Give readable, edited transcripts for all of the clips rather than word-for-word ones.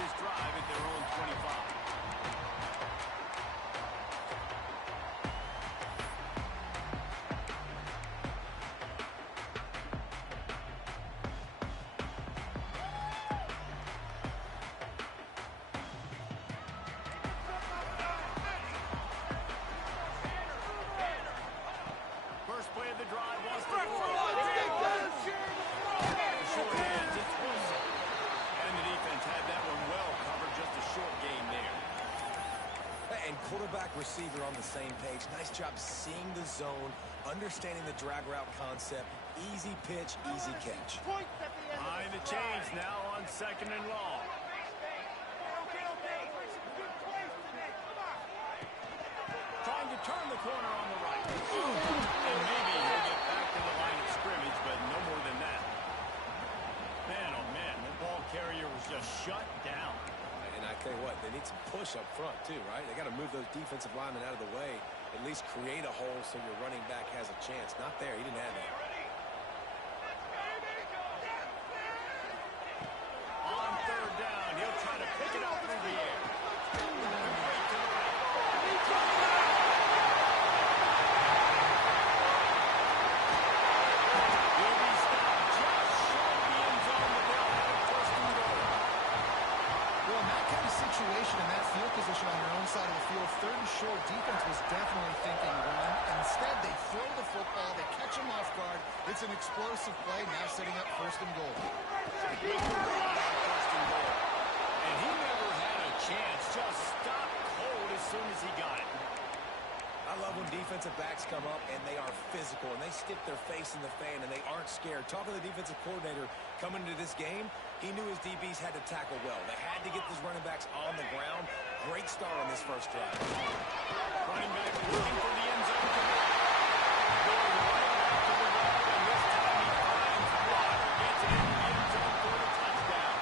this drive at their own 25. First play of the drive was the short hands. It's Wilson. And the defense had that one well covered. Just a short gain there. And quarterback receiver on the same page. Nice job seeing the zone, understanding the drag route concept. Easy pitch, easy catch. Behind the chains now on 2nd and long. Trying to turn the corner on the right. And maybe he'll get back to the line of scrimmage, but no more than that. Man, oh man, the ball carrier was just shut down. And I tell you what, they need some push up front too, right? They got to move those defensive linemen out of the way, at least create a hole so your running back has a chance. Not there, he didn't have that. On 3rd down, he'll try to pick it up through the air. In that field position on their own side of the field, 3rd and short, defense was definitely thinking run. Instead, they throw the football, they catch him off guard. It's an explosive play, now setting up 1st and goal. And he never had a chance, just stopped cold as soon as he got it. I love when defensive backs come up and they are physical and they stick their face in the fan and they aren't scared. Talking to the defensive coordinator coming into this game, he knew his DBs had to tackle well. They had to get these running backs on the ground. Great start on this first drive. Running back looking for the end zone. Going right after the ball, and this time he finds Watt. Gets it into the end zone for the touchdown.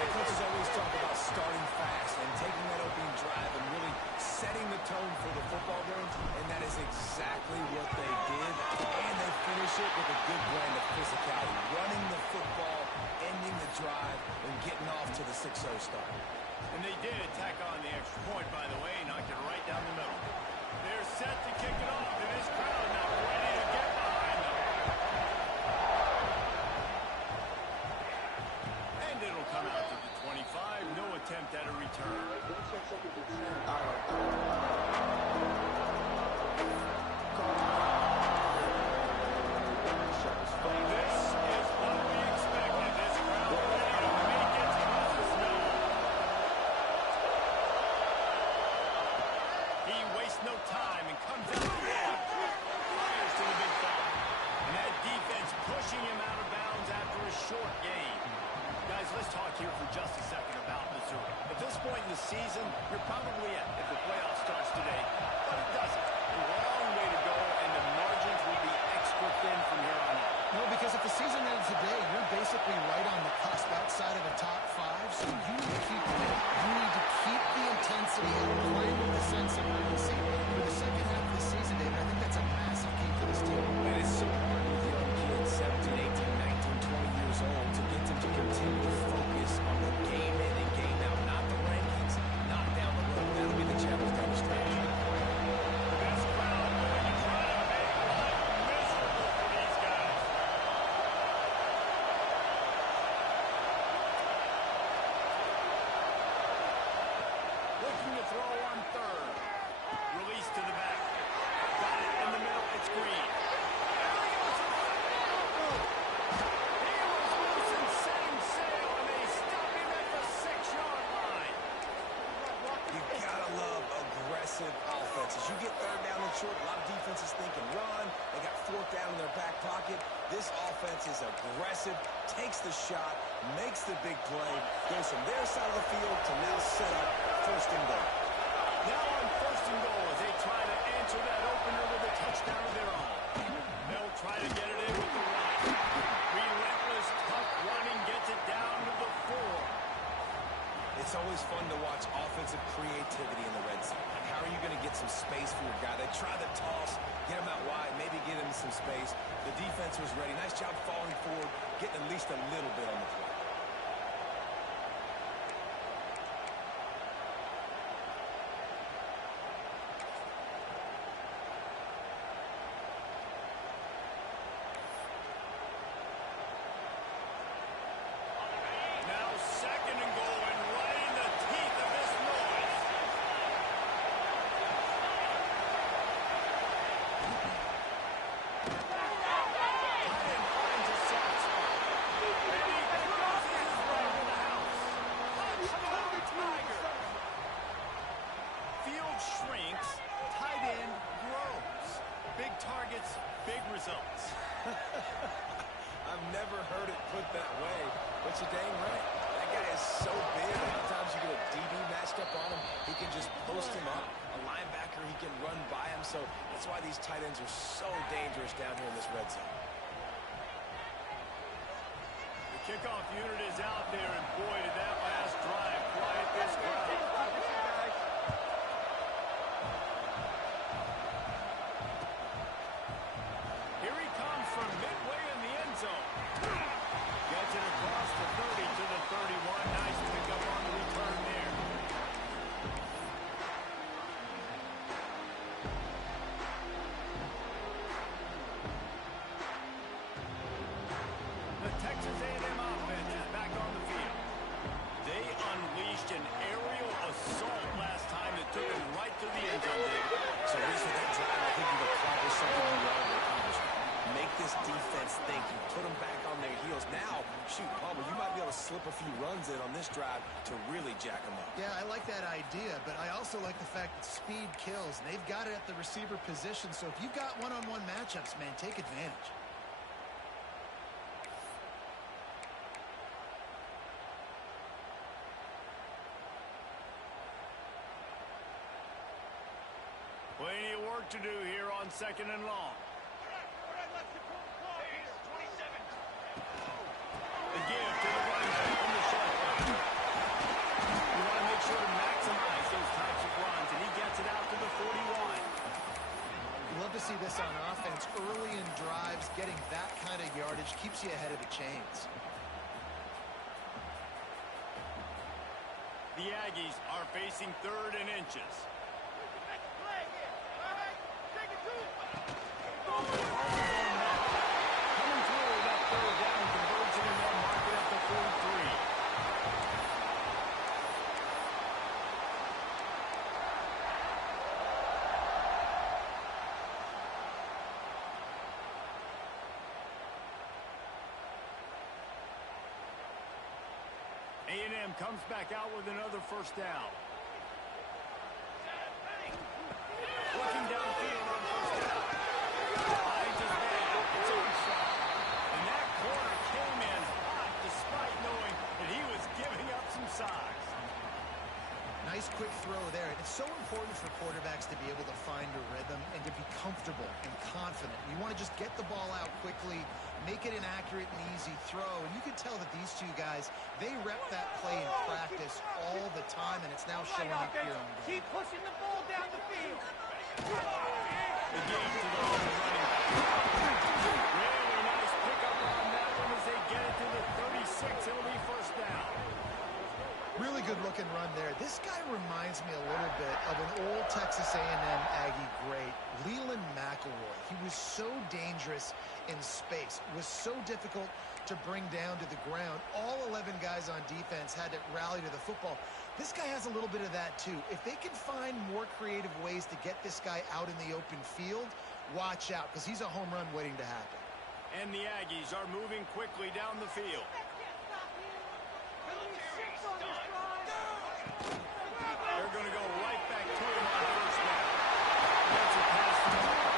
The coaches always talk about starting fast and taking that opening drive and really setting the tone for the football game, and that is exactly what they did. And they finish it with a good blend of physicality, running the football, ending the drive, and getting off to the 6-0 start. And they did tack on the extra point, by the way, knocked it right down the middle. They're set to kick it off, and this crowd now ready to get behind them. And it'll come out to the 25. No attempt at a return. This is what we expected. This crowd ready to make its presence known. He wastes no time and comes out the wall. Fires to the big fella. And that defense pushing him out of bounds after a short gain. Guys, let's talk here for just a second about Missouri. At this point in the season, you're probably at if the playoff starts today, but it doesn't. A long way to go, and the margins will be extra thin from here on out. No, because if the season ends today, you're basically right on the cusp outside of the top 5, so you need to keep it. You need to keep the intensity and play with a sense of urgency. For the second half of the season, David, I think that's a massive key for this team. And it's so hard with young kids, 17, 18, 19, 20 years old, to get them to continue to focus on the game in and game out, not the rankings, not down the road. That'll be the challenge down the stretch. This crowd going to try to make life miserable for these guys. Looking to throw on 3rd. Release to the back. Got it in the middle. It's Green. He was Wilson setting sail, and they stop him at the 6-yard line. You gotta love aggressive offenses. You get 3rd down and short, a lot of defenses thinking run. They got 4th down in their back pocket. This offense is aggressive, takes the shot, makes the big play, goes from their side of the field to now set up 1st and goal. Now on 1st and goal as they try to answer that opener with a touchdown of their own. They'll try to get it in with the run. Relentless, tough running gets it down to the 4. It's always fun to watch offensive creativity in the red zone. How are you going to get some space for your guy? They try the toss, get him out wide, maybe get him some space. The defense was ready. Nice job falling forward, getting at least a little bit on the play. that way, but you're dang right. That guy is so big. A lot of times you get a DB matched up on him. He can just post him up. A linebacker, he can run by him. So that's why these tight ends are so dangerous down here in this red zone. The kickoff unit is out there, and boy, did that last drive quiet this crowd. Here he comes from midway in the end zone. Gets it across the 30 to the 31. Nice pickup on the return there. The Texas A&M offense is back on the field. They unleashed an aerial assault last time that took them right to the end zone, David. So at least with that drive, I think you've accomplished something you wanted to accomplish. Make this defense think. You put them back on their heels. Now, shoot, Palmer, you might be able to slip a few runs in on this drive to really jack them up. Yeah, I like that idea, but I also like the fact that speed kills. And they've got it at the receiver position, so if you've got one-on-one matchups, man, take advantage. Plenty of work to do here on 2nd and long. The give to the running back from the shotgun. You want to make sure to maximize those types of runs, and he gets it out to the 41. You love to see this on offense. Early in drives, getting that kind of yardage keeps you ahead of the chains. The Aggies are facing 3rd and inches. Coming through that 3rd down conversion, and they'll mark it at the 43. A&M comes back out with another 1st down. Looking downfield on 1st down. Finds his man. It's inside. And that corner came in hot despite knowing that he was giving up some size. Nice quick throw there. It's so important for quarterbacks to be able to find a rhythm and to be comfortable and confident. You want to just get the ball out quickly, make it an accurate and easy throw. And you can tell that these two guys, they rep that play in practice all the time, and it's now showing up here on game. Keep pushing the ball down the field. The game to the running back. Really nice pickup on that one as they get it to the 36. It'll be 1st down. Really good looking run there. This guy reminds me a little bit of an old Texas A&M Aggie great, Leland McElroy. He was so dangerous in space, was so difficult to bring down to the ground. All 11 guys on defense had to rally to the football. This guy has a little bit of that too. If they can find more creative ways to get this guy out in the open field, watch out, because he's a home run waiting to happen. And the Aggies are moving quickly down the field. They're going to go right back to him on 1st down. That's a pass to Markham.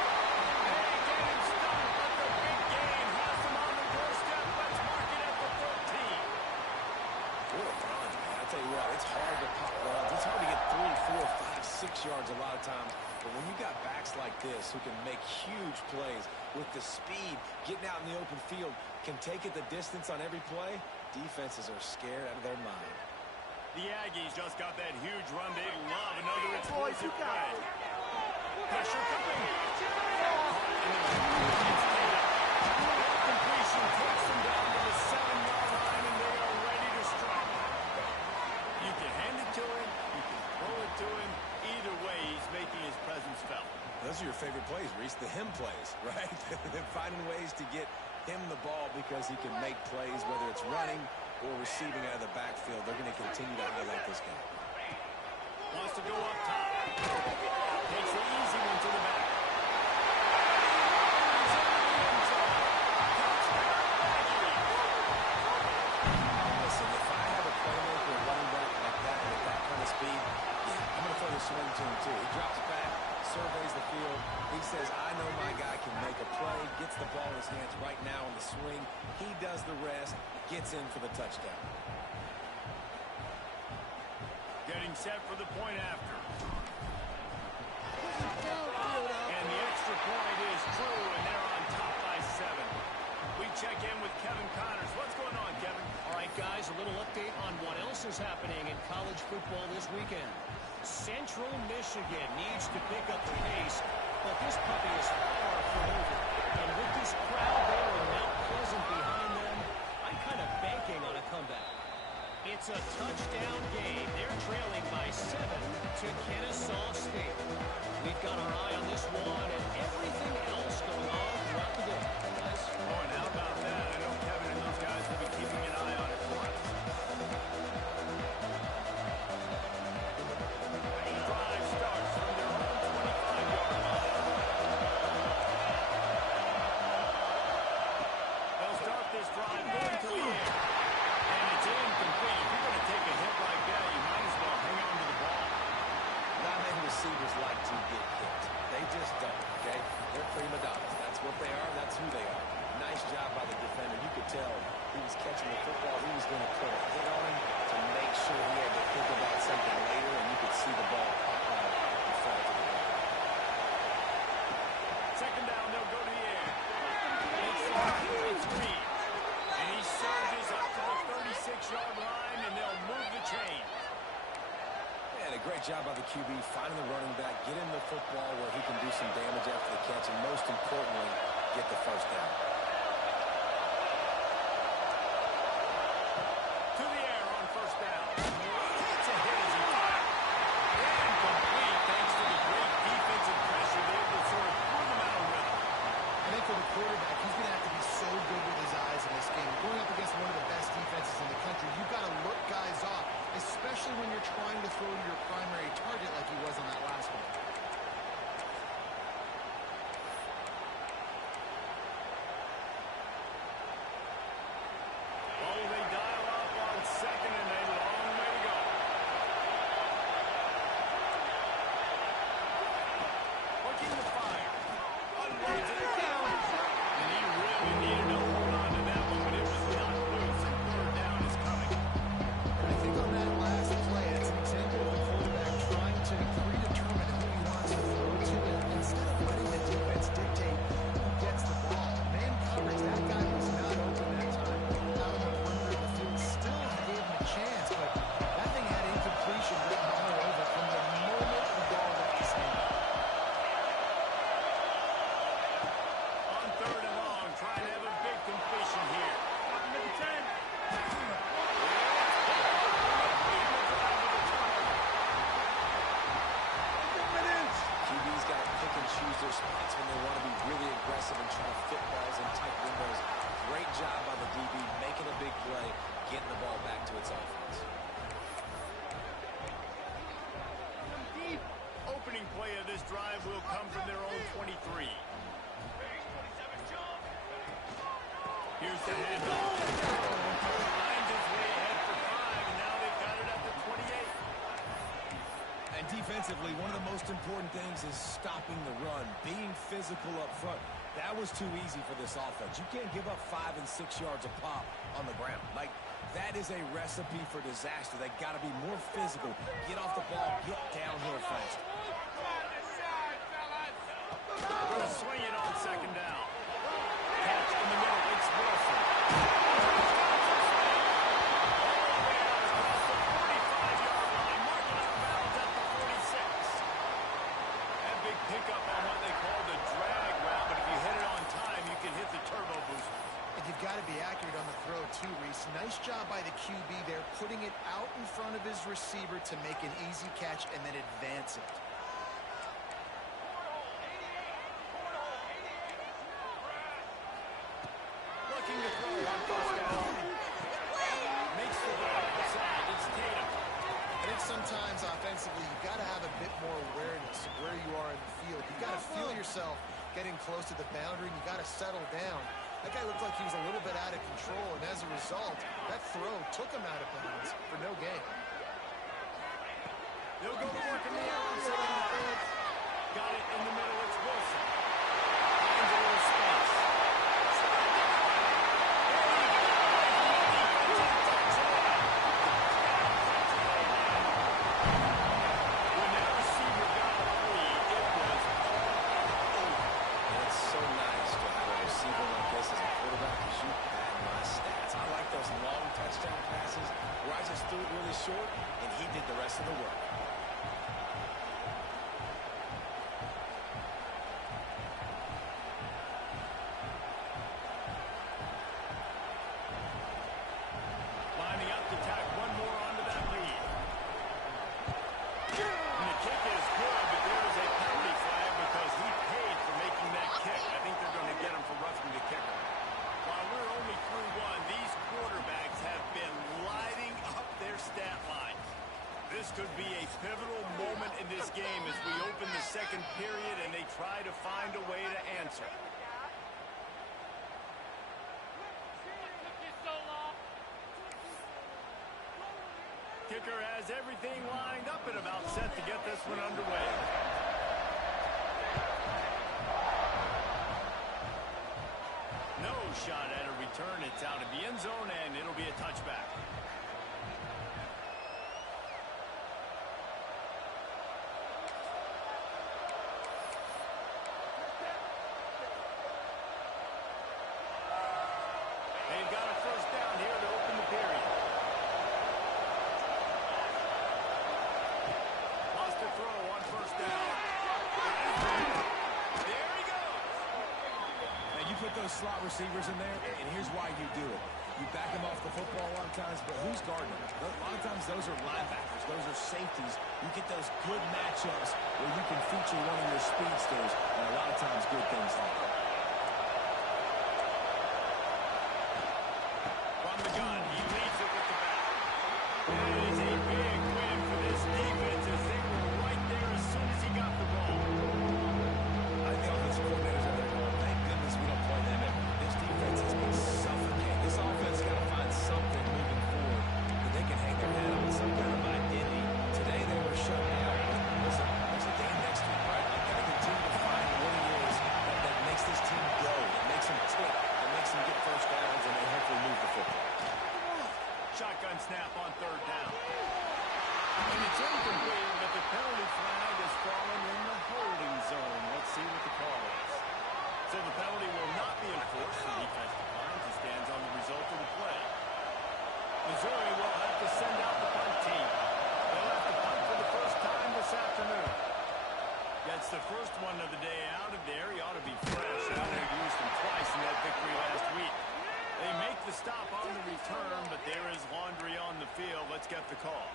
They get him stunned, but the big gain has him on the doorstep. Let's mark it at the 13. What a run, man. I tell you what, it's hard to pop runs. It's hard to get 3, 4, 5, 6 yards a lot of times. But when you got backs like this who can make huge plays with the speed, getting out in the open field, can take it the distance on every play, defenses are scared out of their mind. The Aggies just got that huge run. They love another explosive play. Pressure coming. Completion takes them down to the 7-yard line, and they are ready to strike. You can hand it to him. You can throw it to him. Either way, he's making his presence felt. Those are your favorite plays, Reese, the him plays, right? They're finding ways to get him the ball because he can make plays, whether it's running or receiving out of the backfield. They're going to continue to highlight this guy. Wants to go up top. Takes the easy one to the back. Listen, if I have a playmaker, a running back like that with that kind of speed, yeah, I'm going to throw the swing to him too. He drops back, surveys the field. He says, I know my guy can make a play, gets the ball in his hands right now in the swing. He does the rest. gets in for the touchdown. Getting set for the point after. And the extra point is true, and they're on top by 7. We check in with Kevin Connors. What's going on, Kevin? All right, guys, a little update on what else is happening in college football this weekend. Central Michigan needs to pick up the pace, but this puppy is far from over. And with this crowd there in Mount Pleasant behind them, I'm kind of banking on a comeback. It's a touchdown game. They're trailing by 7 to Kennesaw State. We've got our eye on this one and everything else going on throughout the day. Guys? Oh, and how about that? I know Kevin and those guys will be keeping an eye on it for us. Drive starts from their own 25-yard line. They'll start this drive going to the air. And it's incomplete. If you're going to take a hit like that, you might as well hang on to the ball. Not many receivers like to get hit. They just don't, okay? They're prima donnas. That's what they are. That's who they are. Nice job by the defender. You could tell he was catching the football. He was going to put a hit on him to make sure he had to think about something later, and you could see the ball pop out and fall to the ground. Second down, they'll go to the air. It's Reed. And he surges up to the 36-yard line, and they'll move the chain. And a great job by the QB finding the running back, get him the football where he can do some damage after the catch, and most importantly, get the first down. To the air on first down. Takes a hit as he fires. Incomplete thanks to the great defensive pressure there that sort of threw them out of rhythm. I think for the quarterback, he's going to have to be so good with his eyes in this game. Going up against one of the best defenses in the country, you've got to look guys off, especially when you're trying to throw to your primary target like he was on that last one. Oh, they dial up on second, and a long way to go. Looking to fire. Unloads it down. And he really needed to hold on to that one, but it was not loose, and third down is coming. And I think on that last play, it's an example of the quarterback trying to predetermine who he wants to throw to, and instead of letting the defense dictate who gets the ball. Man coverage, that guy was not open that time. Out on the perimeter of the field, still gave him a chance, but that thing had incompletion written all over from the moment the ball left his hand. On third and long, trying to have a big completion here. QB's got to pick and choose their spots when they want to be really aggressive and try to fit balls in tight windows. Great job by the DB, making a big play, getting the ball back to its offense. Opening play of this drive will come from their own 23. Here's the handoff. Finds his way ahead for 5, and now they've got it at the 28. And defensively, one of the most important things is stopping the run, being physical up front. That was too easy for this offense. You can't give up 5 and 6 yards a pop on the ground. Like, that is a recipe for disaster. They got to be more physical, get off the ball, get downhill fast. Gonna swing it on second down. Catch in the middle. It's Wilson. Across the 45-yard line, marking out of bounds at the 46. That big pickup on what they call the drag route, but if you hit it on time, you can hit the turbo booster. And you've got to be accurate on the throw, too, Reese. Nice job by the QB there, putting it out in front of his receiver to make an easy catch and then advance it. Looking to throw on first down. Makes the drive outside. It's Tatum. I think sometimes offensively, you've got to have a bit more awareness of where you are in the field. You've got to feel yourself getting close to the boundary, and you've got to settle down. That guy looked like he was a little bit out of control, and as a result, that throw took him out of bounds for no gain. They'll go to work in the air on second down. Got it in the middle. It's Wilson. Finds a little space. short, and he did the rest of the work. Lining up to tack one more onto that lead. And the kick is good, but there is a penalty flag because he paid for making that kick. I think they're going to get him for roughing the kicker. While we're only through one, these quarterbacks have been lighting up their stat lines. This could be a pivotal moment in this game as we open the second period and they try to find a way to answer. Kicker has everything lined up and about set to get this one underway. No shot at a return. It's out of the end zone, and it'll be a touchback. They've got a first down here to open the period. Lost to throw on first down. There he goes. Now, you put those slot receivers in there, and here's why you do it. You back them off the football a lot of times, but who's guarding them? A lot of times those are linebackers. Those are safeties. You get those good matchups where you can feature one of your speedsters, and a lot of times good things happen. From the gun, he leads it with the back. That is a big win for this defense as they were right there as soon as he got the ball. I think offensive coordinators are there going, thank goodness we don't play them. This defense has been suffocating. This offense got to find something moving forward that they can hang their head on, some kind of identity. Today they were shut down. Listen, there's a game next week, right? I've got to continue to find what it is that makes this team go, that makes them tick, that makes them get first downs, and they hopefully move the football. Shotgun snap on third down. And it's incomplete, but the penalty flag has fallen in the holding zone. Let's see what the call is. So the penalty will not be enforced. The defense declines and stands on the result of the play. Missouri will have to send out the punt team. They'll have to punt for the first time this afternoon. That's the first one of the day out of there. He ought to be fresh. They only used him twice in that victory last week. They make the stop on the return, but there is laundry on the field. Let's get the call.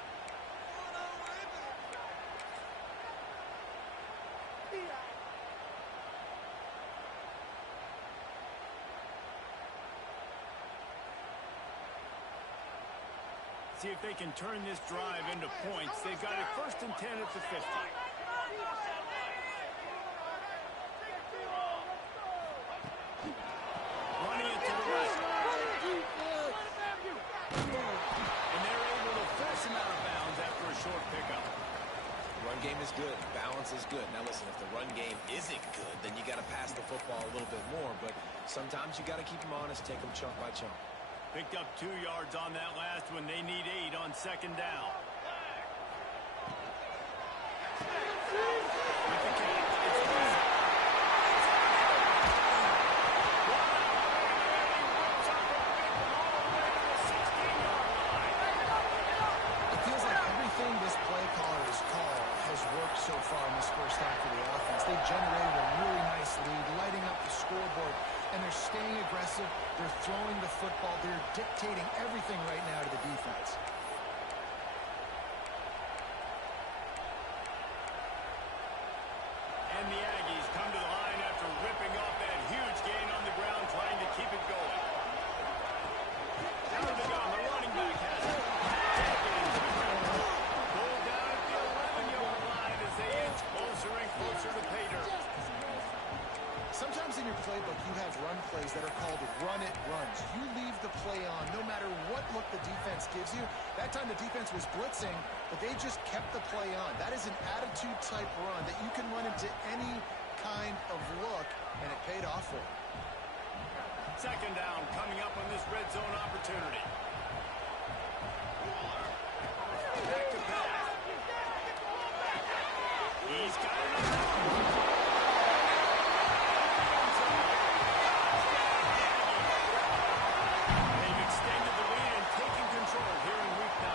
See if they can turn this drive into points. They've got it first and 10 at the 50. Running it to the right. And they're able to force him out of bounds after a short pickup. The run game is good. Balance is good. Now, listen, if the run game isn't good, then you got to pass the football a little bit more. But sometimes you got to keep them honest, take them chunk by chunk. Picked up 2 yards on that last one. They need 8 on second down. With the catch, it's good. It feels like everything this play caller has called has worked so far in this first half of the offense. They generated a really nice lead, lighting up the scoreboard, and they're staying aggressive. They're throwing the football. They're dictating everything right now to the defense. And the Aggies come to the line after ripping off that huge gain on the ground, trying to keep it going. Down to go. The running back has it. Taken into the ground. Pulled down at the 11-yard line as they inch closer and closer to pay dirt. Sometimes in your playbook, you have run plays that are called run-it runs. You leave the play on no matter what look the defense gives you. That time the defense was blitzing, but they just kept the play on. That is an attitude-type run that you can run into any kind of look, and it paid off for them. Second down coming up on this red zone opportunity. Back to pass. He's got it. They've extended the lead and taken control here in week 9.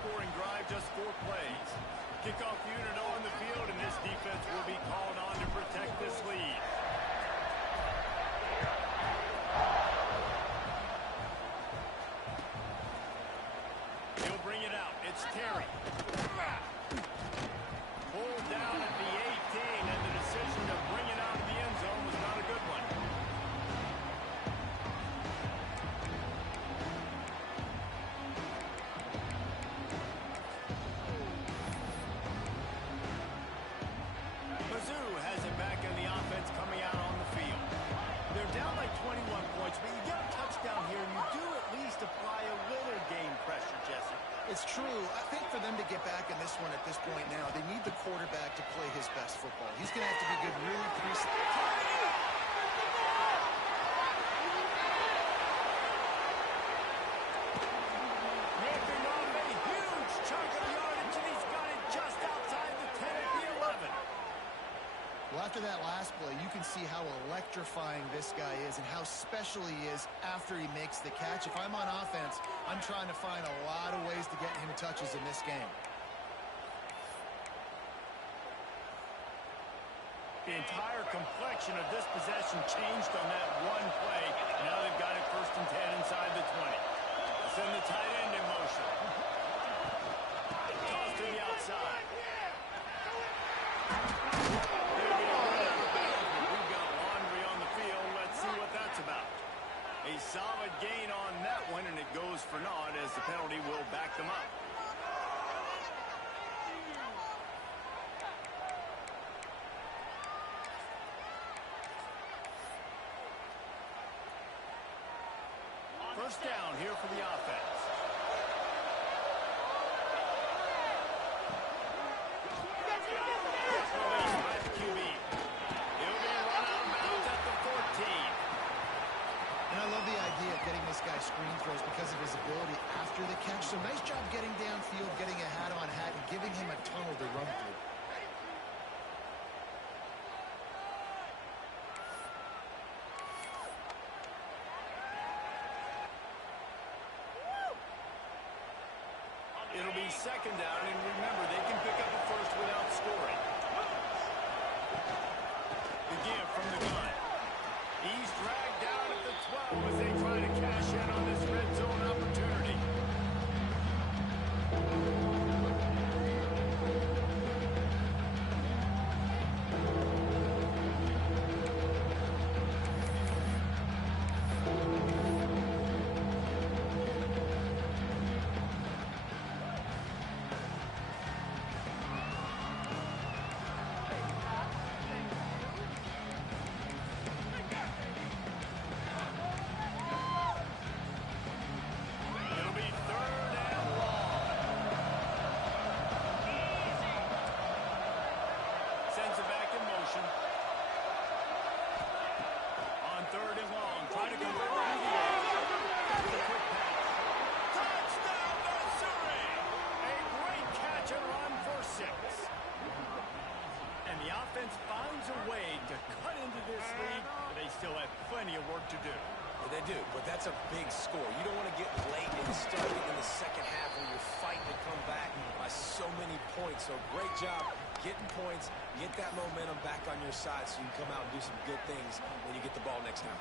high-scoring drive, just 4 plays. Kickoff unit on the field, and this defense will be called on to protect this lead. He'll bring it out. It's Terry. Pulled down at the 18, and the decision to bring it out of the end zone was not a good one. Mizzou has it back in the offense coming out on the field. They're down like 21 points, but you get a touchdown here, and you do at least apply a little game pressure, Jesse. It's true. I think for them to get back in this one at this point now, they need the quarterback to play his best football. He's going to have to be good really Ripping off a huge chunk of yardage, and he's got it just outside the 10 at the 11. Well, after that last play, you can see how electrifying this guy is and how special he is after he makes the catch. If I'm on offense, I'm trying to find a lot of ways to get him touches in this game. The entire complexion of this possession changed on that one play. Now they've got it 1st and 10 inside the 20. Send the tight end in motion. Toss to the outside. We've got laundry on the field. Let's see what that's about. A solid gain on that one, and it goes for naught as the penalty will back them up. First down here for the offense. Released by the QB. He'll be run out of bounds at the 14. And I love the idea of getting this guy screen throws because of his ability after the catch. So nice job getting downfield, getting a hat-on-hat, and giving him a tunnel to run through. It'll be 2nd down, and remember, they can pick up a first without scoring. The give from the gun. He's dragged down at the 12 as they try to cash in on this red zone opportunity. It'll be 3rd and long. Sends it back in motion. On 3rd and long, trying to convert to the edge. That's a quick pass. Touchdown, Missouri! A great catch and run for 6. And the offense finds a way to cut into this lead, but they still have plenty of work to do. Yeah, they do, but that's a big score. You don't want to get late and starting in the second half when you're fighting to come back by so many points. So great job getting points, get that momentum back on your side so you can come out and do some good things when you get the ball next time.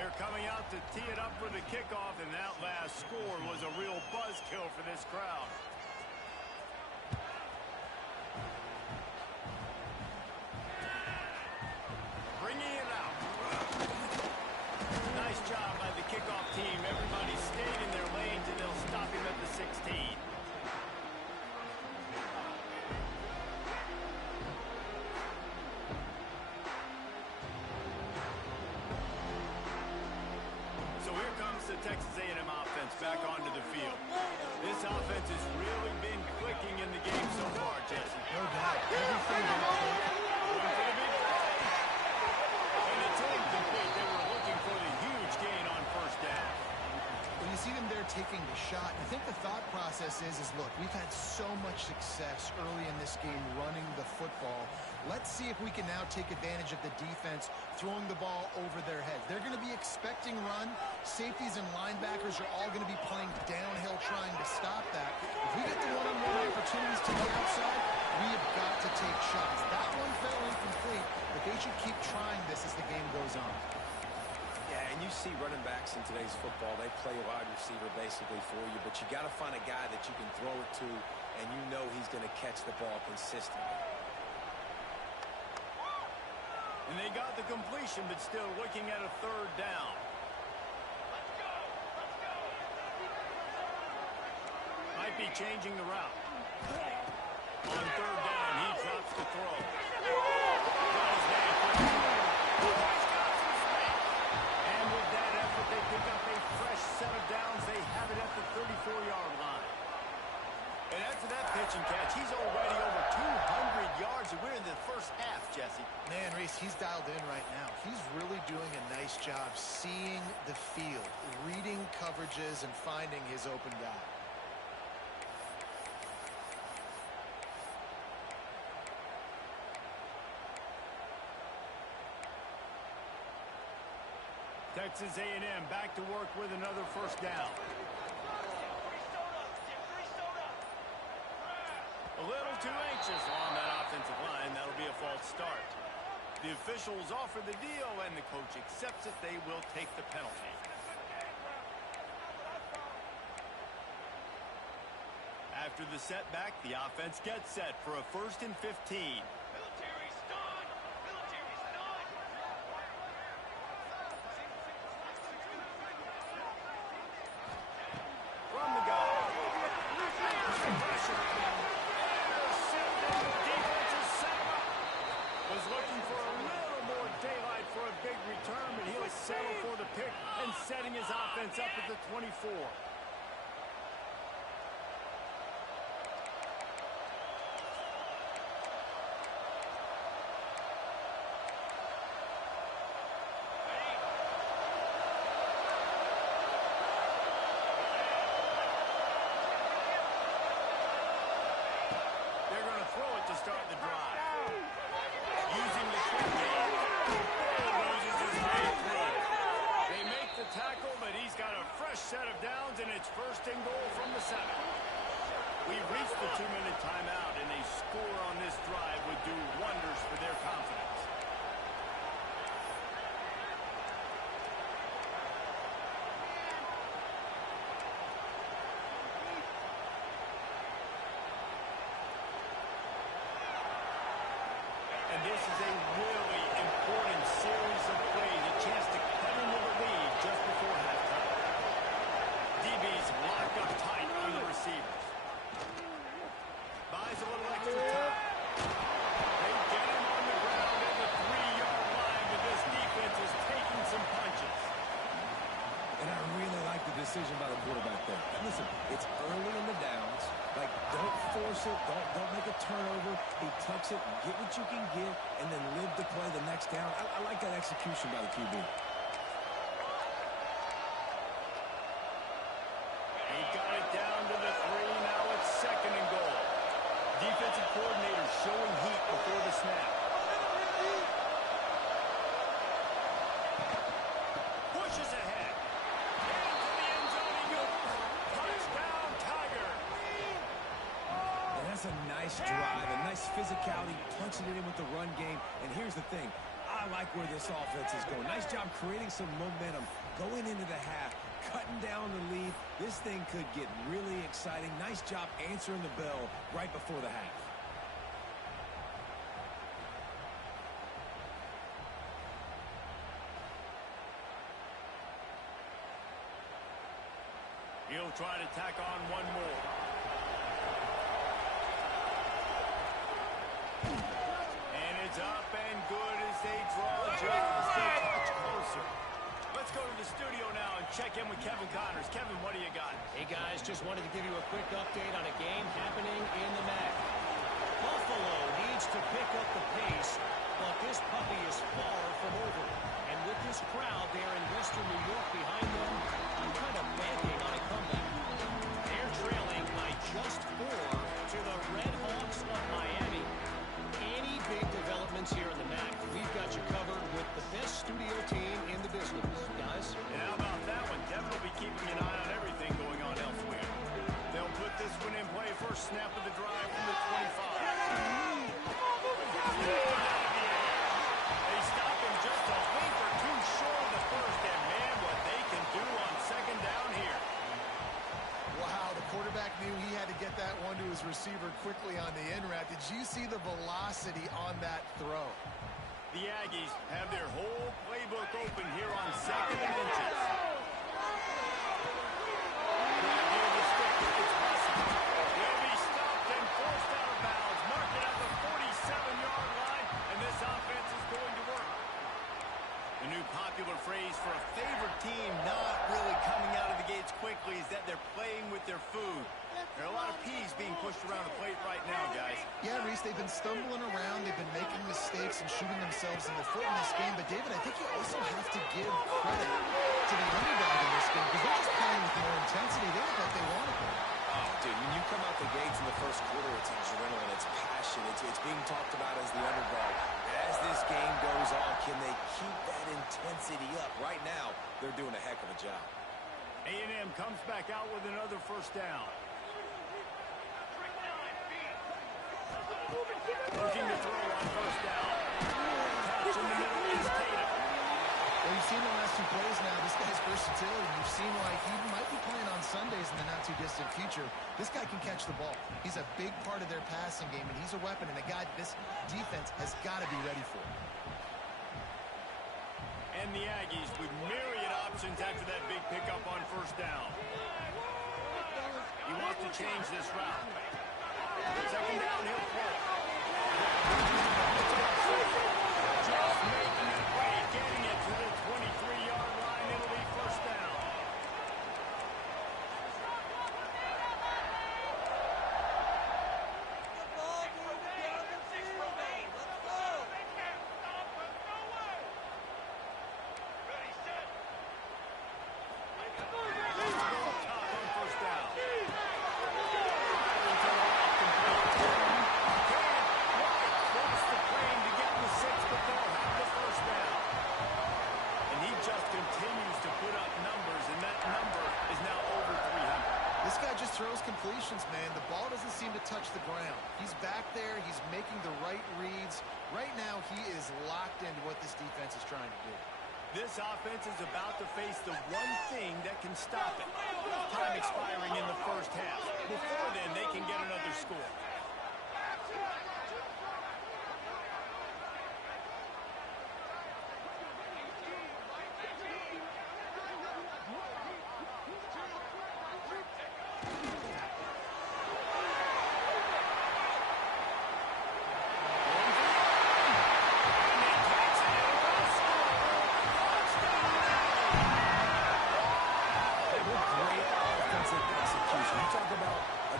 They're coming out to tee it up for the kickoff, and that last score was a real buzzkill for this crowd. Bringing it out. Nice job by the kickoff team. Everybody stayed in their lanes, and they'll stop him at the 16. So here comes the Texas A&M offense back onto the field. This offense has really been clicking in the game so far, Jesse. No doubt. Everything they're Going for the big play. And it's incomplete. They were looking for the huge gain on 1st down. When you see see them there taking the shot. I think the thought process is look, we've had so much success early in this game running the football. Let's see if we can now take advantage of the defense throwing the ball over their heads. They're going to be expecting run. Safeties and linebackers are all going to be playing downhill trying to stop that. If we get the one-on-one opportunities to the outside, we have got to take shots. That one fell incomplete, but they should keep trying this as the game goes on. Yeah, and you see running backs in today's football, they play a wide receiver basically for you, but you got to find a guy that you can throw it to, and you know he's going to catch the ball consistently. And they got the completion, but still looking at a third down. Might be changing the route. On third down, he drops the throw. Got his man for the and with that effort, they pick up a fresh set of downs. They have it at the 34-yard line. And after that pitch and catch, he's already over 200 yards, and we're in the first half, Jesse. Man, Reese, he's dialed in right now. He's really doing a nice job seeing the field, reading coverages, and finding his open guy. Texas A&M back to work with another first down. A little too anxious on that offensive line. That'll be a false start. The officials offer the deal, and the coach accepts it. They will take the penalty. After the setback, the offense gets set for a 1st and 15. From the gun. Was looking for a little more daylight for a big return, but he'll settle for the pick and setting his offense up at the 24. They're going to throw it to start the drive. Using the quick game. Loses his way through. They make the tackle, but he's got a fresh set of downs, and it's 1st and goal from the 7. We've reached the 2-minute timeout, and a score on this drive would do wonders for their confidence. And this is a really important series of plays, a chance to cut into the lead just before halftime. DB's locked up tight on the receivers. Buys a little extra time. They get him on the ground at the 3-yard line, but this defense is taking some punches. And I really like the decision by the quarterback there. And listen, it's early in the downs. Like, don't force it. Don't make a turnover. He tucks it, get what you can get, and then live to play the next down. I like that execution by the QB. He got it down to the 3. Now it's 2nd and goal. Defensive coordinator showing heat before the snap. Pushes ahead. Into the end zone he goes. Touchdown, Tiger. And that's a nice drive, a nice physicality, punching it in with the run game. And here's the thing. I like where this offense is going. Nice job creating some momentum, going into the half, cutting down the lead. This thing could get really exciting. Nice job answering the bell right before the half. He'll try to tack on one more. And it's up and good as they draw just a touch closer. Let's go to the studio now and check in with Kevin Connors. Kevin, what do you got? Hey, guys, just wanted to give you a quick update on a game happening in the MAC. Buffalo needs to pick up the pace, but this puppy is far from over. And with this crowd there in Western New York behind them, I'm kind of banking on a receiver quickly on the in route. Did you see the velocity on that throw? The Aggies have their whole playbook open here on 2nd and inches. Grab near the stick. It's Russell. He'll be stopped and forced out of bounds. Mark it at the 47-yard line, and this offense is going to work. The new popular phrase for a favored team not really coming out of the gates quickly is that they're playing with their food. There are a lot of peas being pushed around the plate right now, guys. Yeah, Reese, they've been stumbling around. They've been making mistakes and shooting themselves in the foot in this game. But, David, I think you also have to give credit to the underdog in this game because they're just playing with more intensity. They look like they want to play. Oh, dude, when you come out the gates in the first quarter, it's adrenaline, it's passion. It's being talked about as the underdog. As this game goes on, can they keep that intensity up? Right now, they're doing a heck of a job. A&M comes back out with another first down. Looking to throw on first down. Catch in the middle is Tatum. Well, you've seen the last two plays now. This guy's versatility. You've seen why he might be playing on Sundays in the not-too-distant future. This guy can catch the ball. He's a big part of their passing game, and he's a weapon, and a guy this defense has got to be ready for. And the Aggies with myriad options after that big pickup on first down. He wants to change this route. Second down, he'll throw. Just making it play, getting it to the 23-yard line. It'll be first down. Throws completions, man. The ball doesn't seem to touch the ground. He's back there. He's making the right reads. Right now, he is locked into what this defense is trying to do. This offense is about to face the one thing that can stop it. Time expiring in the first half. Before then, they can get another score.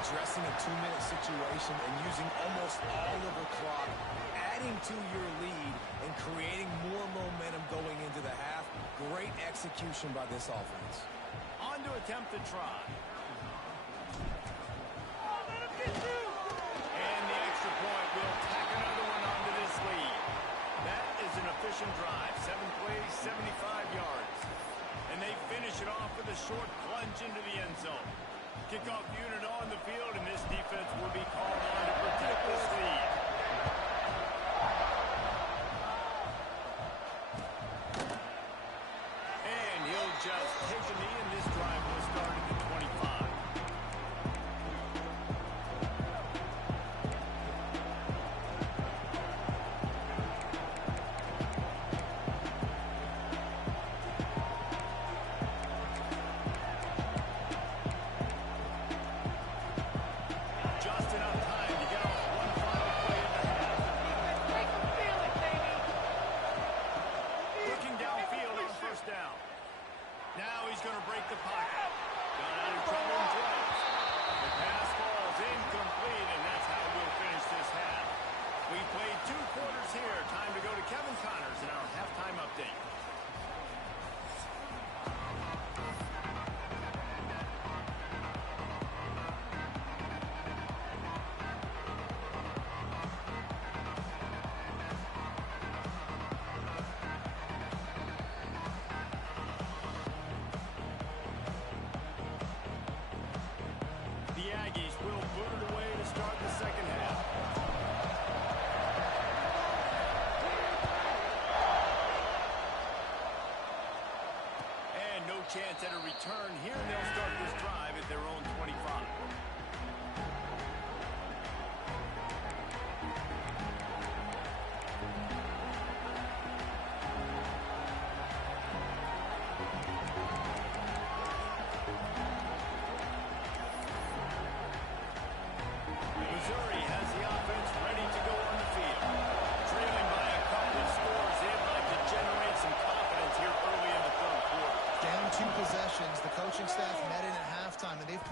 Addressing a 2-minute situation and using almost all of the clock, adding to your lead and creating more momentum going into the half. Great execution by this offense. On to attempt the try. And the extra point will tack another one onto this lead. That is an efficient drive. 7 plays, 75 yards. And they finish it off with a short plunge into the end zone. Kickoff unit on the field, and this defense will be called on to protect this lead. And he'll just take a knee, and this drive will start at the 25. Kevin Connors in our halftime update. The Aggies will put it away to start the second half. Chance at a return here, and they'll start this drive at their own 25.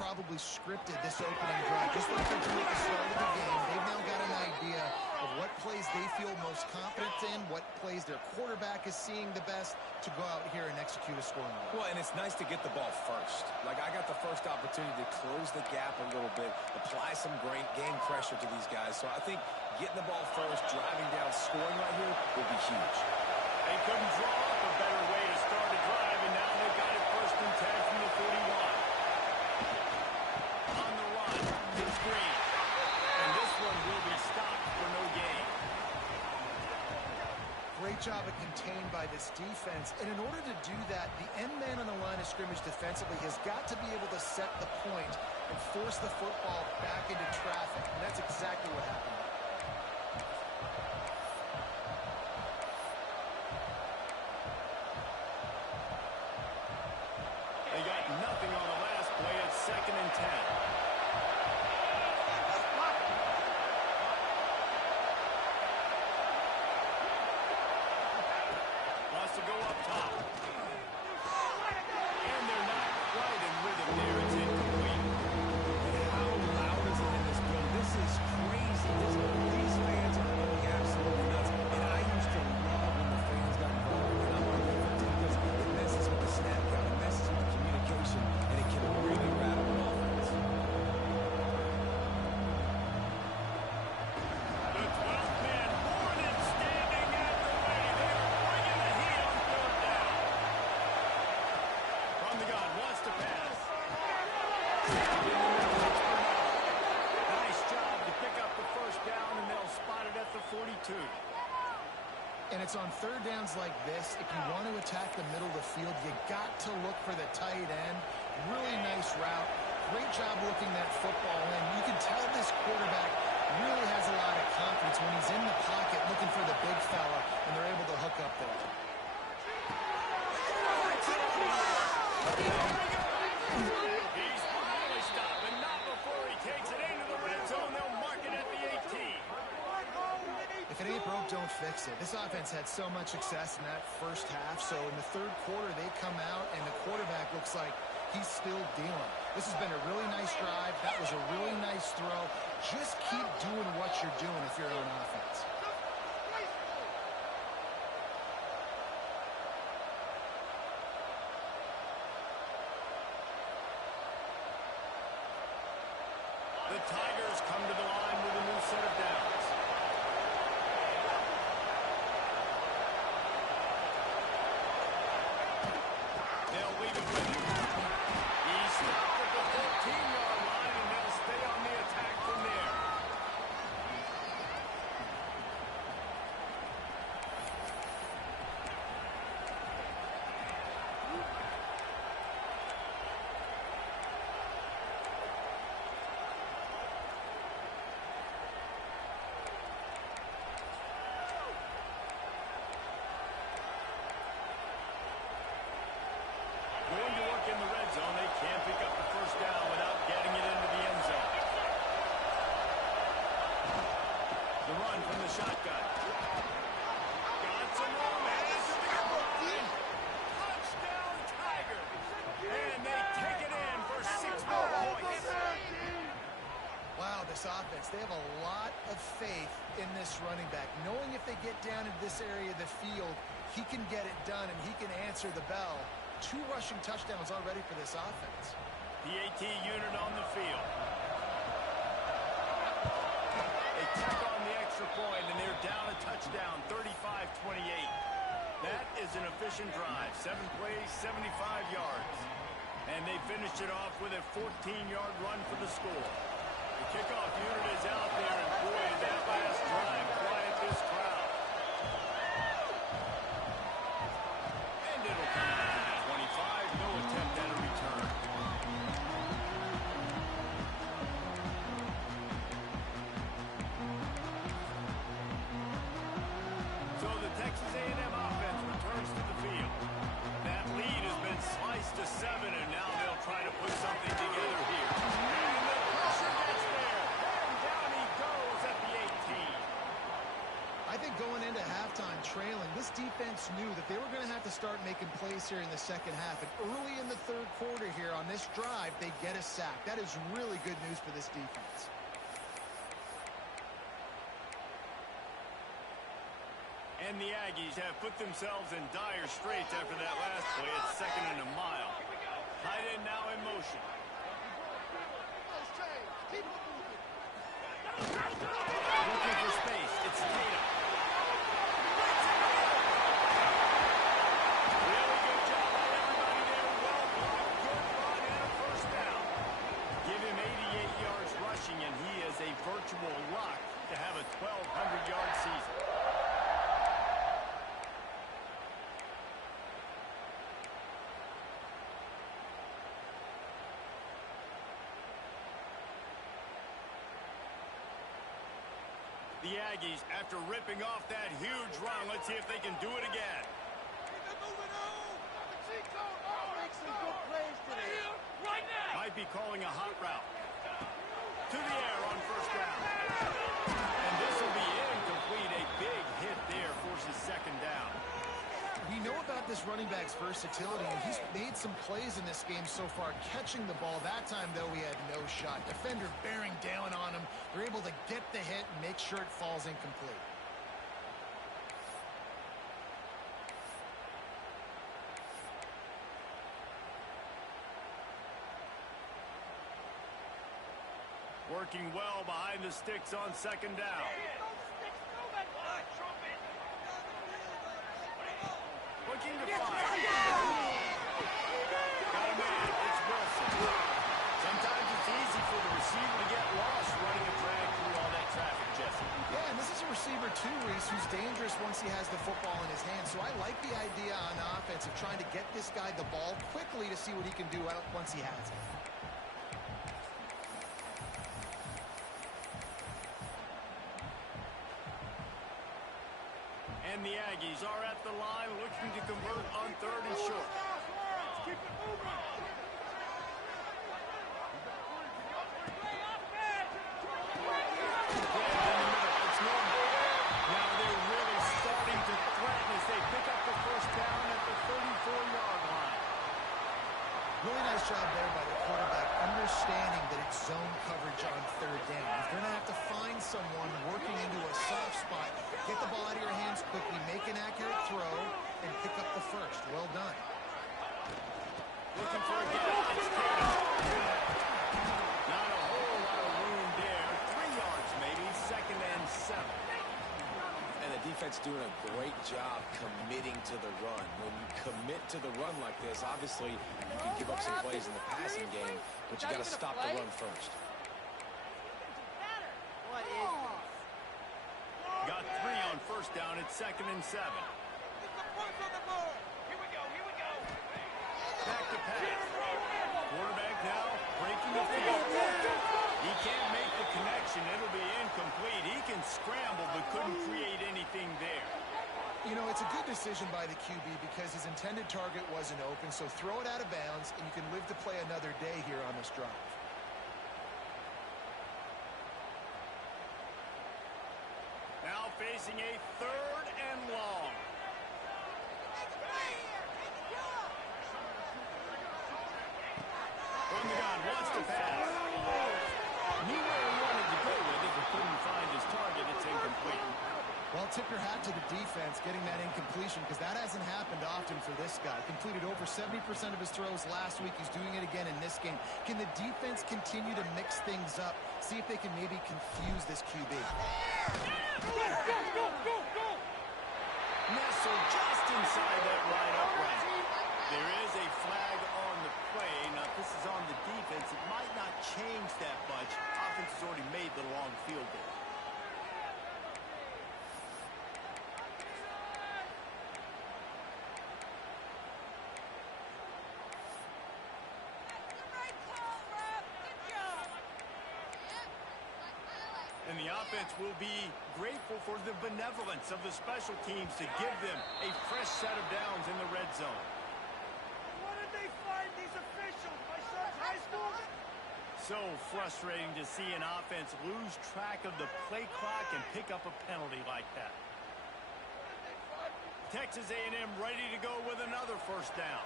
probably scripted this opening drive. Just like they do at the start of the game, they've now got an idea of what plays they feel most confident in, what plays their quarterback is seeing the best to go out here and execute a scoring drive. Well, and it's nice to get the ball first. Like, I got the first opportunity to close the gap a little bit, apply some great game pressure to these guys. So I think getting the ball first, driving down, scoring right here will be huge. They couldn't draw up a better way to start a drive, and now they've got it 1st and 10 from the 41. On the run, it's Green. And this one will be stopped for no gain. Great job of contained by this defense. And in order to do that, the end man on the line of scrimmage defensively has got to be able to set the point and force the football back into traffic. And that's exactly what happened. They got nothing on the last play. It's 2nd and 10. Wants to go up top. And they're not quite in rhythm there. It's incomplete. And how loud is it in this building? This is crazy. These fans are going absolutely nuts. And I used to love when the fans got involved. And I'm on a different team because it messes with the snap count, it messes with the communication, and it can really rattle an offense. The 12th man, Hornet, standing at the ready. They are bringing the heat on 3rd down. From the gun, wants to pass. Nice job to pick up the 1st down, and they'll spot it at the 42. And it's on 3rd downs like this. If you want to attack the middle of the field, you got to look for the tight end. Really nice route. Great job looking that football in. You can tell this quarterback really has a lot of confidence when he's in the pocket looking for the big fella, and they're able to hook up there. He's finally stopped, and not before he takes it into the red zone. They'll mark it at the 18. If it ain't broke, don't fix it. This offense had so much success in that first half, so in the 3rd quarter, they come out, and the quarterback looks like he's still dealing. This has been a really nice drive. That was a really nice throw. Just keep doing what you're doing if you're on offense. The Tigers come to the line with a new set of downs. They'll leave it with him. He's stopped at the 14-yard line, and they'll stay on the attack from there. Going to work in the red zone. They can't pick up the 1st down without getting it into the end zone. The run from the shotgun. Got some room. Has to be run. Touchdown, Tigers. And they take it in for 6 more points. Wow, this offense, they have a lot of faith in this running back, knowing if they get down in this area of the field, he can get it done and he can answer the bell. 2 rushing touchdowns already for this offense. The AT unit on the field. They tack on the extra point, and they're down a touchdown, 35-28. That is an efficient drive. 7 plays, 75 yards. And they finished it off with a 14-yard run for the score. The kickoff unit is out there, and boy, did that last drive quiet this crowd. And it'll come out to the 25. No attempt at a return. So the Texas A&M offense returns to the field. That lead has been sliced to 7, and now they'll try to put something together here. And the pressure gets there. And down he goes at the 18. start making plays here in the second half. And early in the third quarter here on this drive, they get a sack. That is really good news for this defense. And the Aggies have put themselves in dire straits after that last play. It's 2nd and a mile. Tight end now in motion. Looking for space. It's Tatum. Really good job by everybody there. Well blocked, good run, and a first down. Give him 88 yards rushing, and he is a virtual lock to have a 1,200-yard season. The Aggies, after ripping off that huge run, let's see if they can do it again. Might be calling a hot route. To the air on first down. And this will be incomplete. A big hit there forces 2nd down. We know about this running back's versatility, and he's made some plays in this game so far, catching the ball. That time, though, he had no shot. Defender bearing down on him. They're able to get the hit and make sure it falls incomplete. Working well behind the sticks on 2nd down. Looking to fire. Got a man. It's Wilson. Sometimes it's easy for the receiver to get lost running a drag through all that traffic, Jesse. Yeah, and this is a receiver too, Reese, who's dangerous once he has the football in his hands. So I like the idea on offense of trying to get this guy the ball quickly to see what he can do once he has it. And the Aggies are at the line looking to convert on 3rd and short. Keep it moving. It's normal. Now they're really starting to threaten as they pick up the first down at the 34-yard line. Really nice job there by the quarterback, understanding that it's zone coverage on 3rd down. If you're going to have to find someone working into a soft spot, get the ball out of your hands quickly, make an accurate throw, and pick up the first. Well done. Looking for a gap. It's Tatum. Not a whole lot of room there. 3 yards maybe. 2nd and 7. And the defense doing a great job committing to the run. When you commit to the run like this, obviously you can give up some plays in the passing game, but you got to stop the run first. What is Got 3 on first down. It's 2nd and 7. Back to pass. Quarterback now breaking the field. He can't make the connection. It'll be incomplete. He can scramble but couldn't create anything there. You know, it's a good decision by the QB because his intended target wasn't open, so throw it out of bounds, and you can live to play another day here on this drive. Now facing a 3rd and long. From the gun, wants to pass. Knew where he wanted to go with it, but couldn't find his target. It's incomplete. Well, tip your hat to the defense getting that incompletion because that hasn't happened often for this guy. Completed over 70% of his throws last week. He's doing it again in this game. Can the defense continue to mix things up? See if they can maybe confuse this QB. Nestled just inside that right upright. There is a flag on the play. Now, if this is on the defense, it might not change that much. Offense has already made the long field goal. And the offense will be grateful for the benevolence of the special teams to give them a fresh set of downs in the red zone. What did they find these officials? My son's high school? So frustrating to see an offense lose track of the play clock and pick up a penalty like that. Texas A&M ready to go with another first down.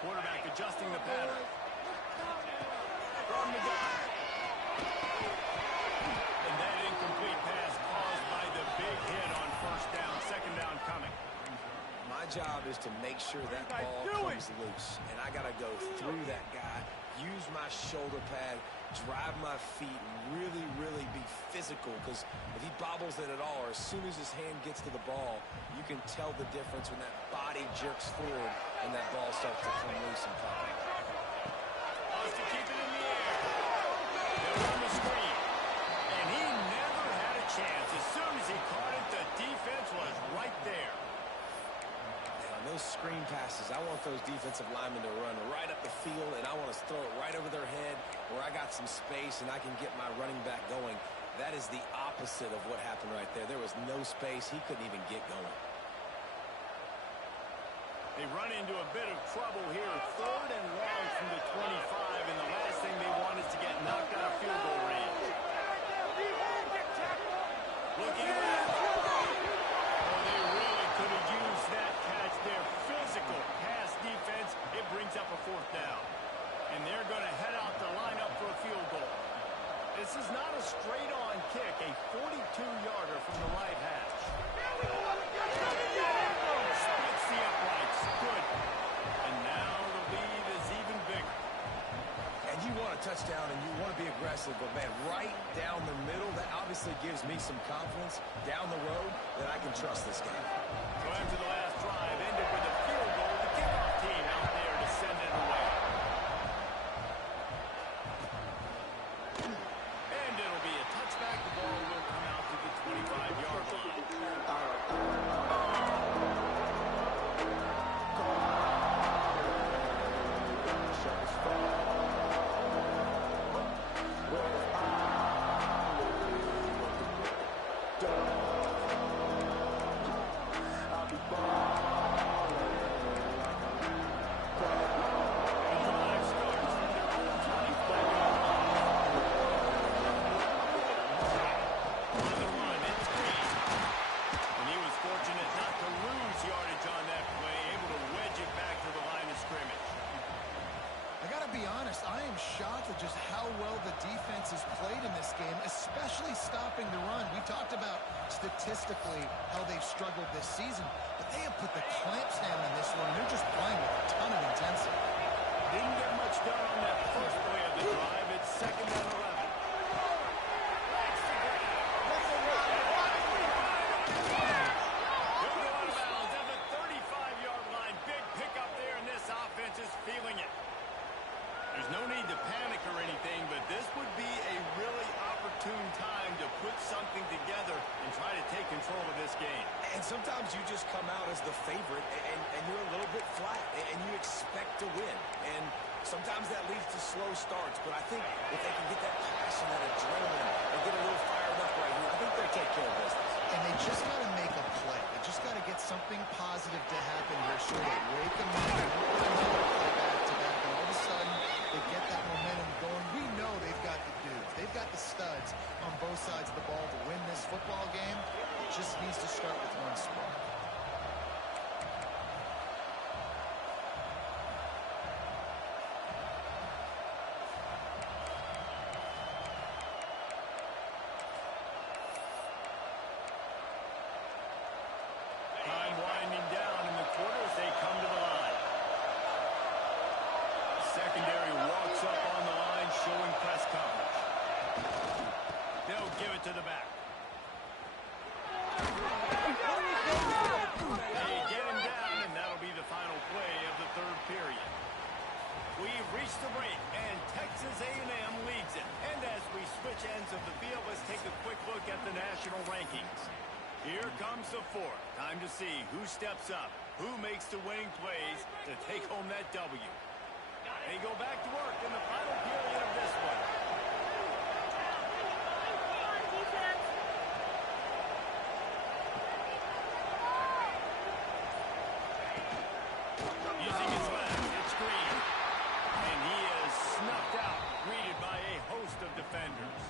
Quarterback adjusting the pattern. From the guy. And that incomplete pass caused by the big hit on first down. Second down coming. My job is to make sure that ball comes loose. And I got to go through that guy, use my shoulder pad, drive my feet, and really, really be physical. Because if he bobbles it at all, or as soon as his hand gets to the ball, you can tell the difference when that body jerks forward and that ball starts to come loose and pop. Wants to keep it in the air. They're on the screen. And he never had a chance. As soon as he caught it, the defense was right there. Those screen passes, I want those defensive linemen to run right up the field, and I want to throw it right over their head where I got some space and I can get my running back going. That is the opposite of what happened right there. There was no space. He couldn't even get going. They run into a bit of trouble here. Third and long from the 25, and the last thing they want is to get knocked out of field goal range. Looking around. Oh, they really could have used that catch. Their physical pass defense, it brings up a fourth down. And they're going to head out to line up for a field goal. This is not a straight-on kick, a 42-yarder from the right hash. Splits the uprights. Good. And now the lead is even bigger. And you want a touchdown and you want to be aggressive, but, man, right down the middle, that obviously gives me some confidence down the road that I can trust this guy. So after the last drive ended with a field goal, the kickoff team out there to send it away. And it'll be a touchback. The ball will come out to the 25-yard line. Just how well the defense has played in this game, especially stopping the run. We talked about statistically how they've struggled this season, but they have put the clamps down in this one. They're just playing with a ton of intensity. Didn't get much done on that first play of the drive. It's second and 11. He'll go out of bounds at the 35-yard line. Big pickup there, and this offense is feeling it. There's no need to panic or anything, but this would be a really opportune time to put something together and try to take control of this game. And sometimes you just come out as the favorite, and you're a little bit flat, and you expect to win. And sometimes that leads to slow starts, but I think if they can get that passion, that adrenaline, and get a little fired up right here, I think they'll take care of business. And they just got to make a play. They just got to get something positive to happen here, sort of wake them up, play back-to-back, and all of a sudden, they get that momentum going. We know they've got the dudes. They've got the studs on both sides of the ball to win this football game. It just needs to start with one spark. Time winding down in the quarter as they come to the line. Secondary walks up on the line, showing press coverage. They'll give it to the back. They get him down, and that'll be the final play of the third period. We've reached the break, and Texas A&M leads it. And as we switch ends of the field, let's take a quick look at the national rankings. Here comes the fourth. Time to see who steps up, who makes the winning plays to take home that W. They go back to work in the final period of this one. Using his left, it's Green. And he is snuffed out, greeted by a host of defenders.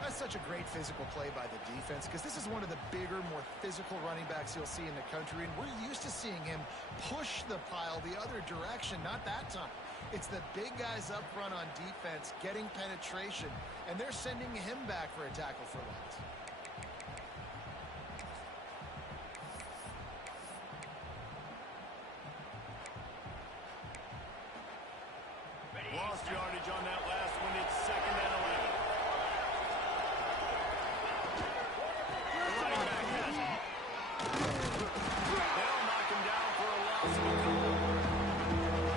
That's such a great physical play by the defense because this is one of the bigger, more physical running backs you'll see in the country, and we're used to seeing him push the pile the other direction. Not that time. It's the big guys up front on defense getting penetration, and they're sending him back for a tackle for loss. Lost yardage on that last one. It's 2nd and 11. The running back has it. They'll knock him down for a loss of a couple.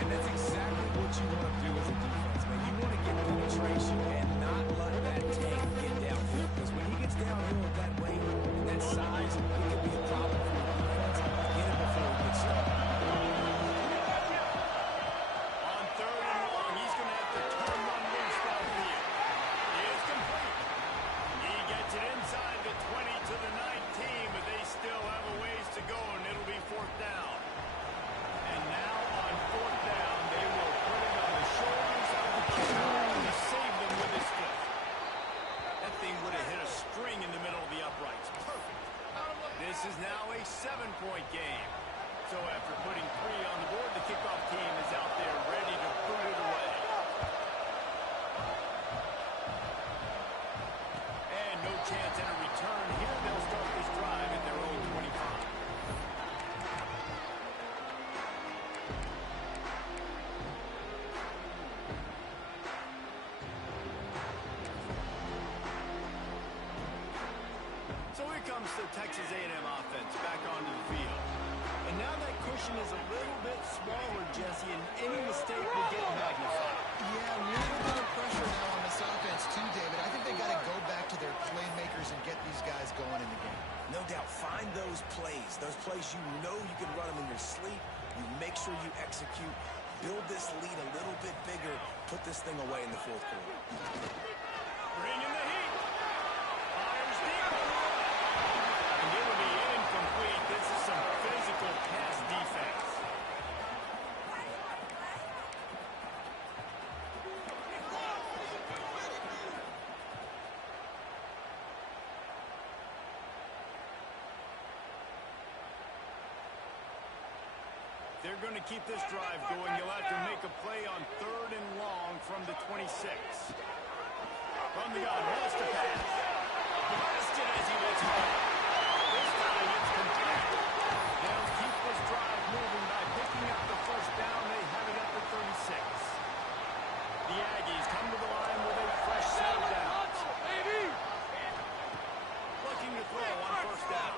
And that's exactly what you want to do as a defense, man. You want to get penetration and not let that tank get downhill. Because when he gets downhill with that weight and that size, it can be a problem for the defense. Get him before he gets started. On 3rd and long, he's going to have to turn one loose downfield. He is complete. He gets it inside the 20 to the 19, but they still have a ways to go, and it'll be 4th down. And now on 4th down, they will put it on the shoulders of the kicker to save them with his foot. That thing would have hit a string in the middle of the uprights. Perfect. This is now a 7-point game. So after putting 3 on the board, the kickoff team is out there ready to boot it away. And no chance at a return here. They'll start this drive at their own 25. So here comes the Texas A&M offense back onto the field. And now that cushion is a little bit smaller, Jesse, and any mistake will get magnified. Yeah, a little bit of pressure now on this offense too, David. I think they got to go back to their playmakers and get these guys going in the game. No doubt, find those plays you know you can run them in your sleep. You make sure you execute. Build this lead a little bit bigger. Put this thing away in the 4th quarter. Bringing the heat. Fires deep on the run. And it'll be incomplete. This is some physical pass defense. They're going to keep this drive going. You'll have to make a play on 3rd and long from the 26. From the gun, wants to pass. Blasted as he lets it go. This time it's complete. They'll keep this drive moving by picking up the 1st down. They have it at the 36. The Aggies come to the line with a fresh set of downs. Looking to throw on 1st down.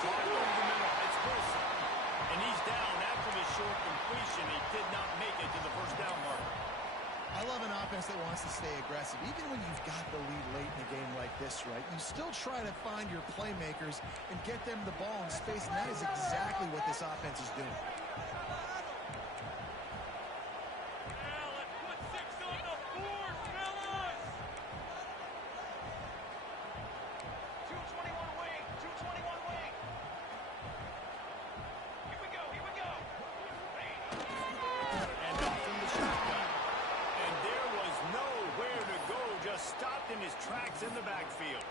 Drive over the middle. It's Wilson. And he's down after the short completion. He did not make it to the 1st down marker. I love an offense that wants to stay aggressive. Even when you've got the lead late in a game like this, right, you still try to find your playmakers and get them the ball in space, and that is exactly what this offense is doing. Stopped in his tracks in the backfield.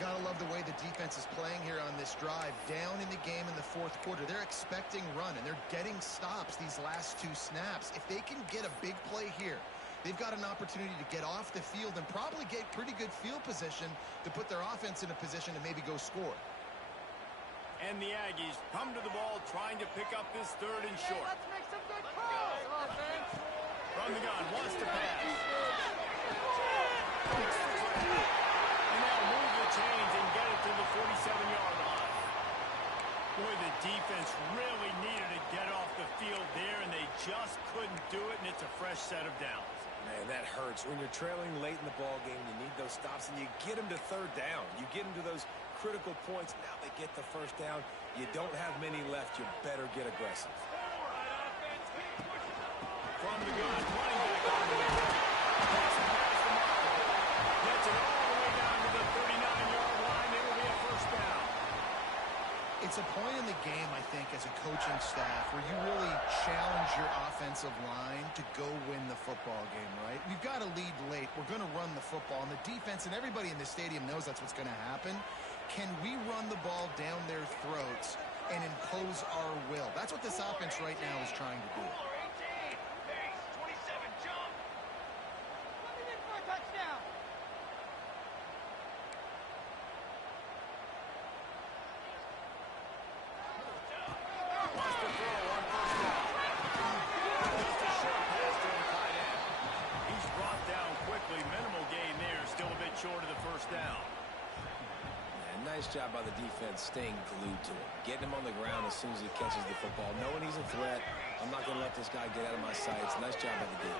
Gotta love the way the defense is playing here on this drive. Down in the game in the 4th quarter. They're expecting run, and they're getting stops these last 2 snaps. If they can get a big play here, they've got an opportunity to get off the field and probably get pretty good field position to put their offense in a position to maybe go score. And the Aggies come to the ball trying to pick up this 3rd and short. Let's make some good calls, offense. From the gun, wants to pass. And they'll move the chains and get it to the 47-yard line. Boy, the defense really needed to get off the field there, and they just couldn't do it, and it's a fresh set of downs. Man, that hurts. When you're trailing late in the ball game, you need those stops, and you get them to 3rd down. You get them to those critical points. Now they get the 1st down. You don't have many left. You better get aggressive. From the gun, running back on the way. Gets it past the marker. Gets it all the way down to the 39-yard line. It'll be a 1st down. It's a point in the game, I think, as a coaching staff where you really challenge your offensive line to go win the football game, right? We've got to lead late. We're going to run the football. And the defense and everybody in the stadium knows that's what's going to happen. Can we run the ball down their throats and impose our will? That's what this offense right now is trying to do. Short of the first down. And nice job by the defense staying glued to him. Getting him on the ground as soon as he catches the football. Knowing he's a threat. I'm not going to let this guy get out of my sights. Nice job by the D.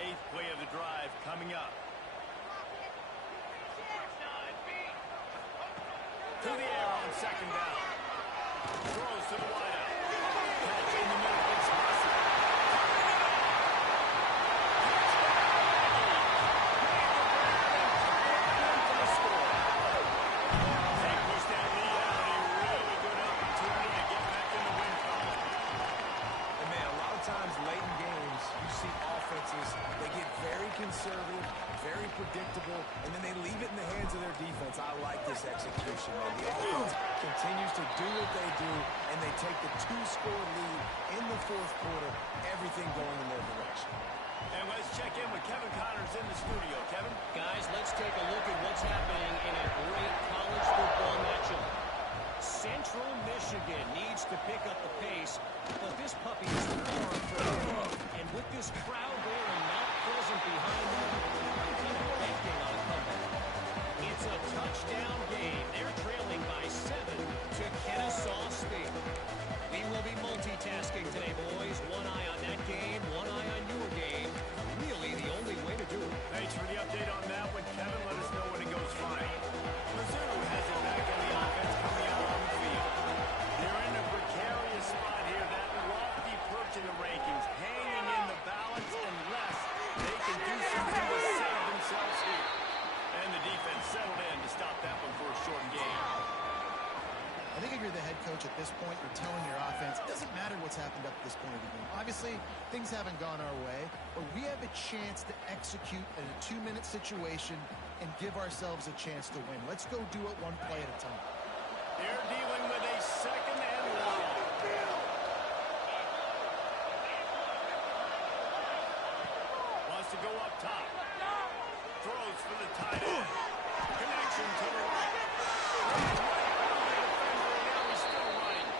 Eighth play of the drive coming up. To the air on second down. Throws to the wideout. Catch in the middle. It's Hussey. They push that lead out. A really good opportunity to get back in the win column. And man, a lot of times late in games, you see offenses, they get very conservative, very predictable, and then they leave it in the hands of their defense. I like this execution, man. The offense continues to do what they do, and they take the two-score lead in the fourth quarter, everything going in their direction. And let's check in with Kevin Connors in the studio. Kevin? Guys, let's take a look at what's happening in a great college football matchup. Central Michigan needs to pick up the pace, but this puppy is far from over. And with this crowd there and Mount Pleasant behind them, I'm kind of banking on a comeback. It's a touchdown game. They're trailing by 7 to Kennesaw State. We will be multitasking today, boys. One eye on that game, one eye on your game. Really the only way to do it. Thanks for the update on that one, Kevin. Let us know when it goes fine. Mizzou has it back on the offense coming out on the field. They're in a precarious spot here. That lofty perch in the rankings, hanging in the balance unless they can do something to save themselves here. And the defense settled in to stop that one for a short game. I think if you're the head coach at this point, you're telling your offense, it doesn't matter what's happened up to this point of the game. Obviously, things haven't gone our way, but we have a chance to execute in a 2-minute situation and give ourselves a chance to win. Let's go do it one play at a time. They're dealing with a second and long. Wants to go up top. Throws for the tight end. Connection to the right. Now he's still running.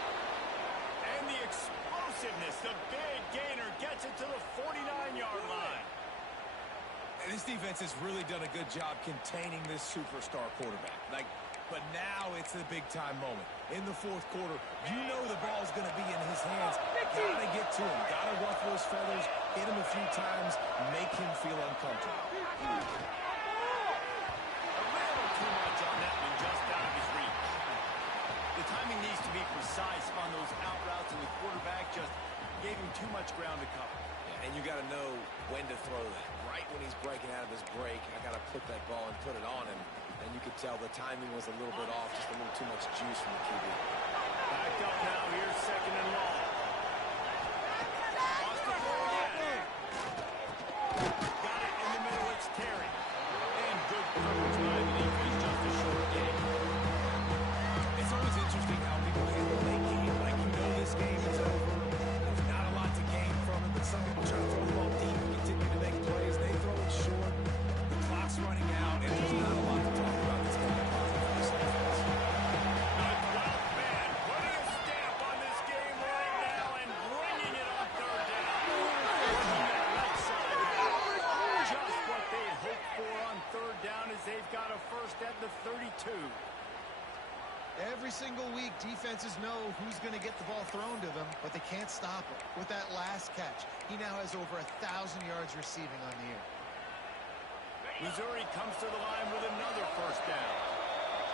And the explosiveness, the big gainer gets it to the 49-yard line. And this defense has really done a good job containing this superstar quarterback. But now it's the big-time moment. In the fourth quarter, you know the ball's going to be in his hands. Got to get to him. Got to ruffle his feathers, hit him a few times, make him feel uncomfortable. A little too much on that one, just out of his reach. The timing needs to be precise on those out routes, and the quarterback just gave him too much ground to cover. And you got to know when to throw that. Right when he's breaking out of his break, I got to put that ball and put it on him. And you could tell the timing was a little bit off, just a little too much juice from the QB. Backed up now, here's second and long. Lost the ball again. Got it in the middle, it's Terry. And good coverage by the defense, just a short game. It's always interesting how people handle a late game. Like, you know this game is over. There's not a lot to gain from it, but some people try to throw the ball deep and continue to make plays. They throw it short. The clock's running out, and there's not a lot to talk about. This game is positive for this defense. The 12th man putting a stamp on this game right now and bringing it on third down. Working that right side now. Just what they hoped for on third down as they've got a first at the 32. Every single week, defenses know who's going to get the ball thrown to them, but they can't stop it. With that last catch, he now has over 1,000 yards receiving on the year. Missouri comes to the line with another first down.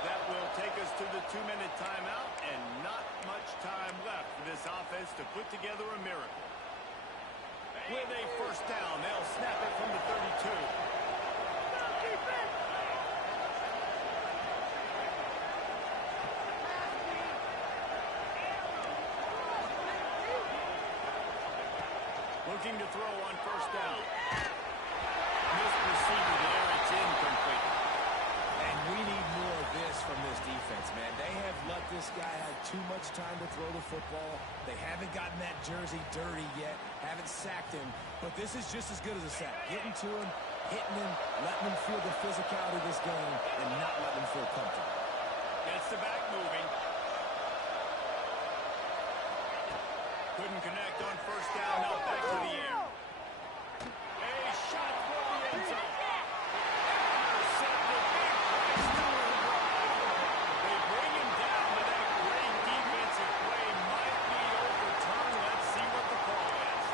That will take us to the 2-minute timeout, and not much time left for this offense to put together a miracle. With a first down, they'll snap it from the 32. Looking to throw on first down. Misperceived there, it's incomplete. And we need more of this from this defense, man. They have let this guy have too much time to throw the football. They haven't gotten that jersey dirty yet, haven't sacked him. But this is just as good as a sack. Getting to him, hitting him, letting him feel the physicality of this game, and not letting him feel comfortable. Gets the back moving. Couldn't connect on first down, now back to the air. A shot for the end zone. Intercepted. They bring him down, but that great defensive play might be overturned. Let's see what the call is.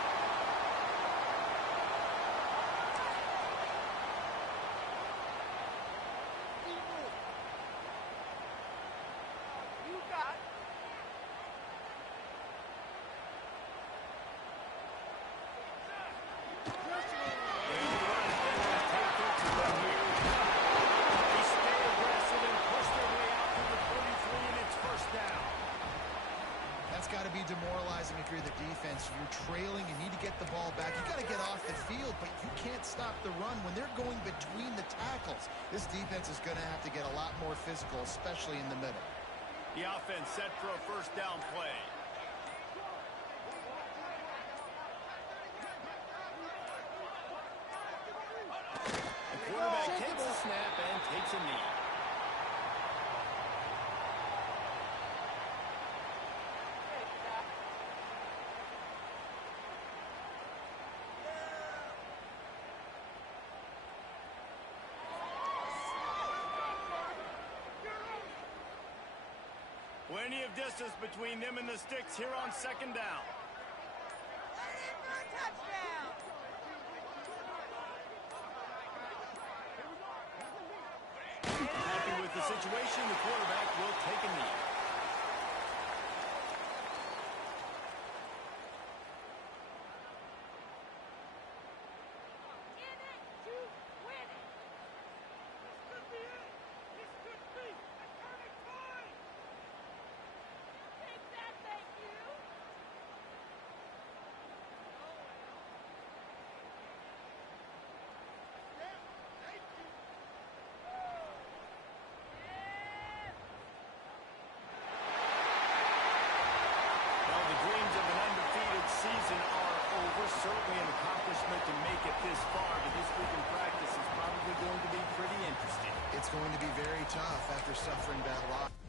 You got That's got to be demoralizing if you're the defense. You're trailing, you need to get the ball back. You got to get off the field, but you can't stop the run when they're going between the tackles. This defense is going to have to get a lot more physical, especially in the middle. The offense set for a first down play. The quarterback takes a snap and takes a knee. Plenty of distance between them and the sticks here on second down. Happy with the situation, the quarterback will take a knee. Certainly an accomplishment to make it this far, but this week in practice is probably going to be pretty interesting. It's going to be very tough after suffering that loss.